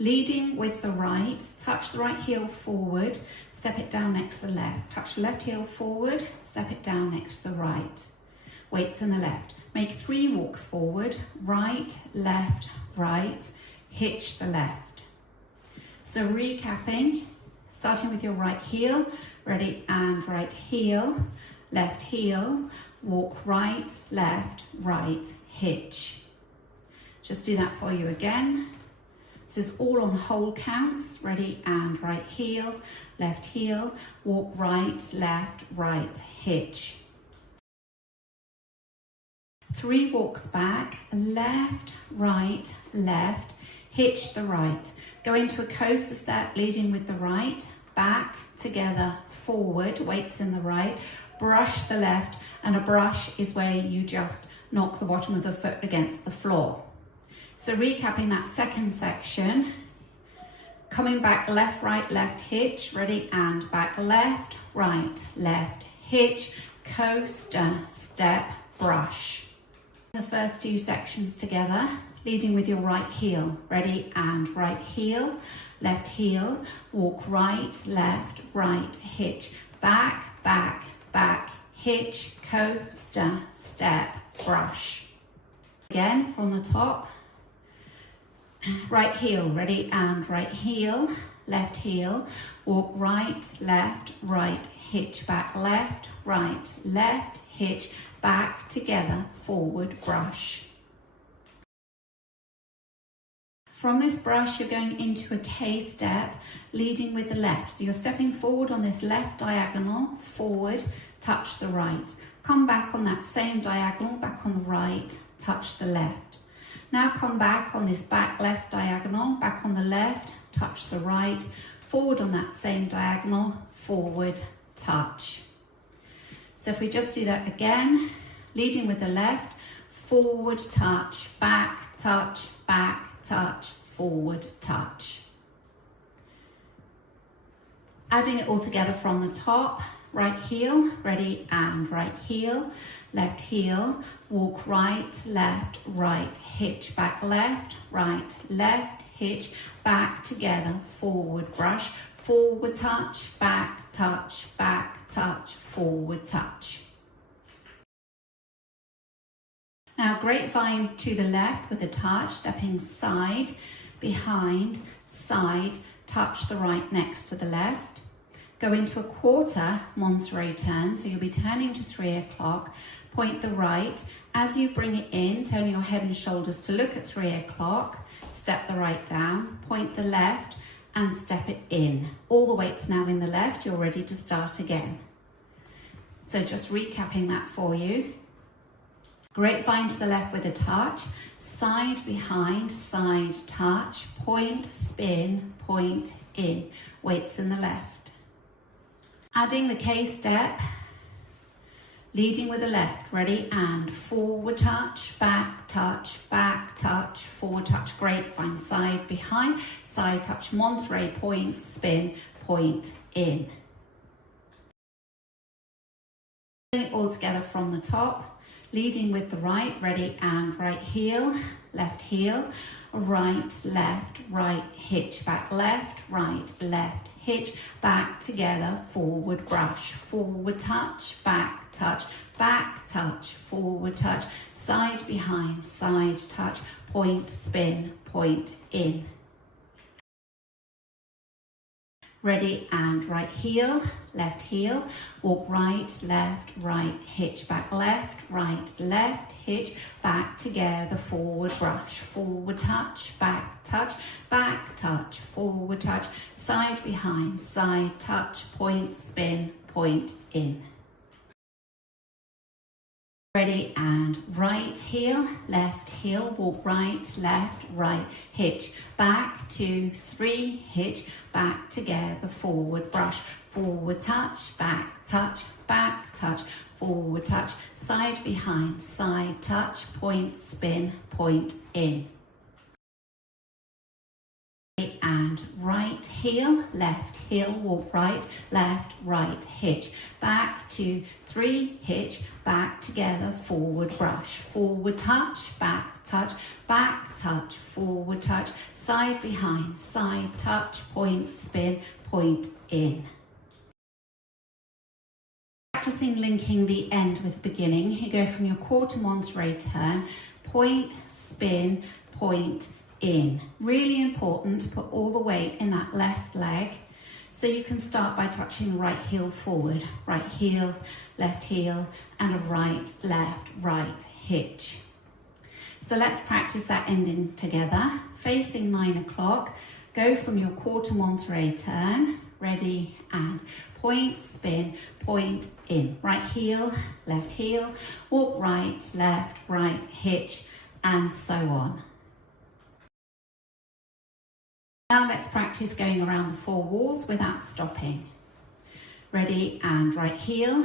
Leading with the right, touch the right heel forward, step it down next to the left. Touch the left heel forward, step it down next to the right. Weights in the left. Make 3 walks forward, right, left, right, hitch the left. So recapping, starting with your right heel, ready, and right heel, walk right, left, right, hitch. Just do that for you again. This is all on whole counts, ready, and right heel, walk right, left, right, hitch. 3 walks back, left, left, hitch the right. Go into a coaster step, leading with the right, back, together, forward, weights in the right, brush the left, and a brush is where you just knock the bottom of the foot against the floor. So recapping that second section, coming back left, hitch, ready, and back left, hitch, coaster, step, brush. The first 2 sections together, leading with your right heel, ready, and right heel, walk right, left, right, hitch, back, back, back, hitch, coaster, step, brush. Again, from the top, right heel, ready, and right heel, walk right, left, right, hitch, back, left, hitch, back, together, forward, brush. From this brush, you're going into a K step, leading with the left. So you're stepping forward on this left diagonal, forward, touch the right. Come back on that same diagonal, back on the right, touch the left. Now come back on this back left diagonal, back on the left, touch the right, forward on that same diagonal, forward, touch. So if we just do that again, leading with the left, forward, touch, back, touch, forward, touch. Adding it all together from the top, right heel, ready, and right heel, walk right, left, right, hitch, back left, hitch, back, together, forward, brush, forward, touch, back, touch, forward, touch. Now grapevine to the left with a touch, stepping side, behind, side, touch the right next to the left. Go into a quarter Monterey turn, so you'll be turning to 3 o'clock, point the right. As you bring it in, turn your head and shoulders to look at 3 o'clock, step the right down, point the left and step it in. All the weight's now in the left, you're ready to start again. So just recapping that for you. Grapevine to the left with a touch, side, behind, side, touch, point, spin, point, in, weights in the left. Adding the K step, leading with the left, ready, and forward touch, forward touch, grapevine, side, behind, side touch, Monterey, point, spin, point, in. Putting it all together from the top, leading with the right, ready, and right heel, right, left, right, hitch, back left, hitch, back, together, forward, brush, forward touch, forward touch, side, behind, side touch, point, spin, point, in. Ready, and right heel, walk right, left, right, hitch, back left, hitch, back, together, forward, brush, forward touch, forward touch, side, behind, side touch, point, spin, point, in. Ready, and right heel, walk right, left, right, hitch, back, 2, 3, hitch, back, together, forward, brush, forward touch, forward touch, side, behind, side touch, point, spin, point, in. And and right heel, left heel, walk right, left, right, hitch. Back, 2, 3, hitch, back together, forward brush. Forward touch, back touch, forward touch, side behind, side touch, point, spin, point in. Practicing linking the end with beginning. You go from your quarter monte turn, point, spin, point in. Really important to put all the weight in that left leg. So you can start by touching the right heel forward, right heel, and a right, left, right, hitch. So let's practice that ending together. Facing 9 o'clock, go from your quarter monte turn, ready, and point, spin, point in. Right heel, walk right, left, right, hitch, and so on. Now let's practice going around the 4 walls without stopping. Ready, and right heel,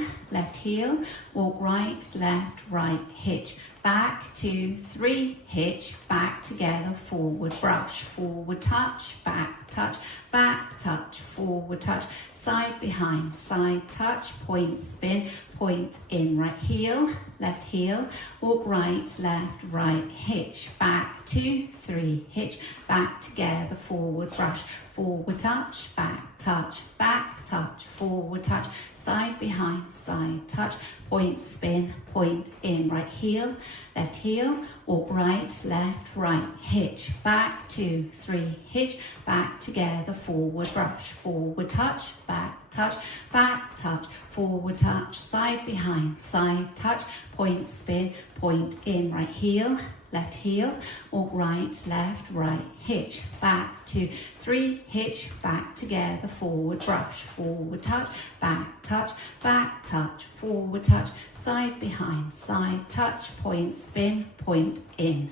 walk right, left, right, hitch, back, 2, 3, hitch, back together, forward brush, forward touch, forward touch, side behind, side touch, point, spin, point in. Right heel, walk right, left, right, hitch, back, 2, 3, hitch, back together, forward brush, forward touch, forward touch, side behind, side touch, point, spin, point in. Right heel, walk right, left, right, hitch, back, 2, 3, hitch, back together, forward brush, forward touch, forward touch, side behind, side touch, point, spin, point in. Right heel, walk right, left, right, hitch, back, 2, 3, hitch, back together, forward brush, forward touch, forward touch, side behind, side touch, point, spin, point in.